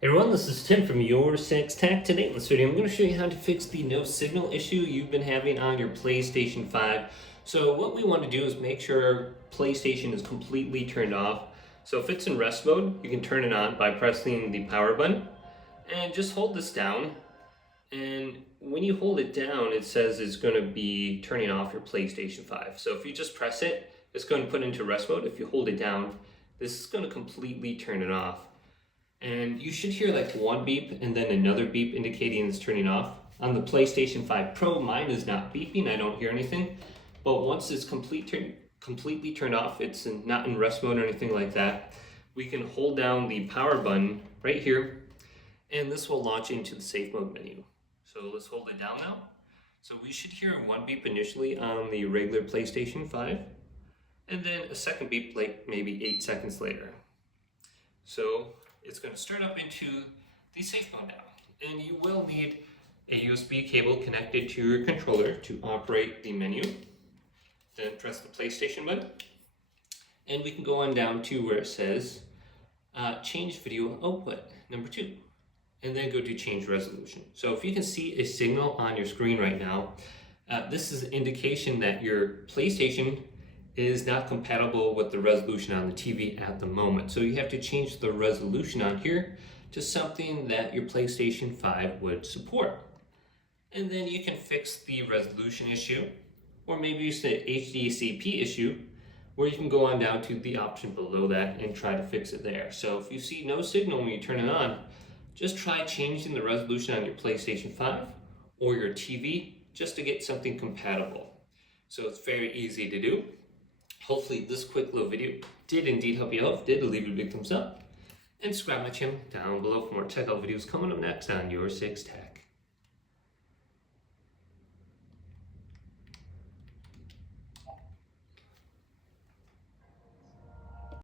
Hey everyone, this is Tim from Your Six Tech. Today in this video, I'm going to show you how to fix the no signal issue you've been having on your PlayStation 5. So what we want to do is make sure PlayStation is completely turned off. So if it's in rest mode, you can turn it on by pressing the power button and just hold this down. And when you hold it down, it says it's going to be turning off your PlayStation 5. So if you just press it, it's going to put into rest mode. If you hold it down, this is going to completely turn it off. And you should hear like one beep and then another beep indicating it's turning off. On the PlayStation 5 Pro, mine is not beeping, I don't hear anything. But once it's completely turned off, it's not in rest mode or anything like that, we can hold down the power button right here, and this will launch into the safe mode menu. So let's hold it down now. So we should hear one beep initially on the regular PlayStation 5, and then a second beep like maybe 8 seconds later. So it's going to start up into the safe mode now, and you will need a USB cable connected to your controller to operate the menu. Then press the PlayStation button, and we can go on down to where it says change video output number 2, and then go to change resolution. So if you can see a signal on your screen right now, this is an indication that your PlayStation is not compatible with the resolution on the TV at the moment. So you have to change the resolution on here to something that your PlayStation 5 would support. And then you can fix the resolution issue, or maybe use the HDCP issue, where you can go on down to the option below that and try to fix it there. So if you see no signal when you turn it on, just try changing the resolution on your PlayStation 5 or your TV just to get something compatible. So it's very easy to do. Hopefully this quick little video did indeed help you out. If it did, leave it a big thumbs up and subscribe to my channel down below for more tech videos coming up next on Your Six Tech.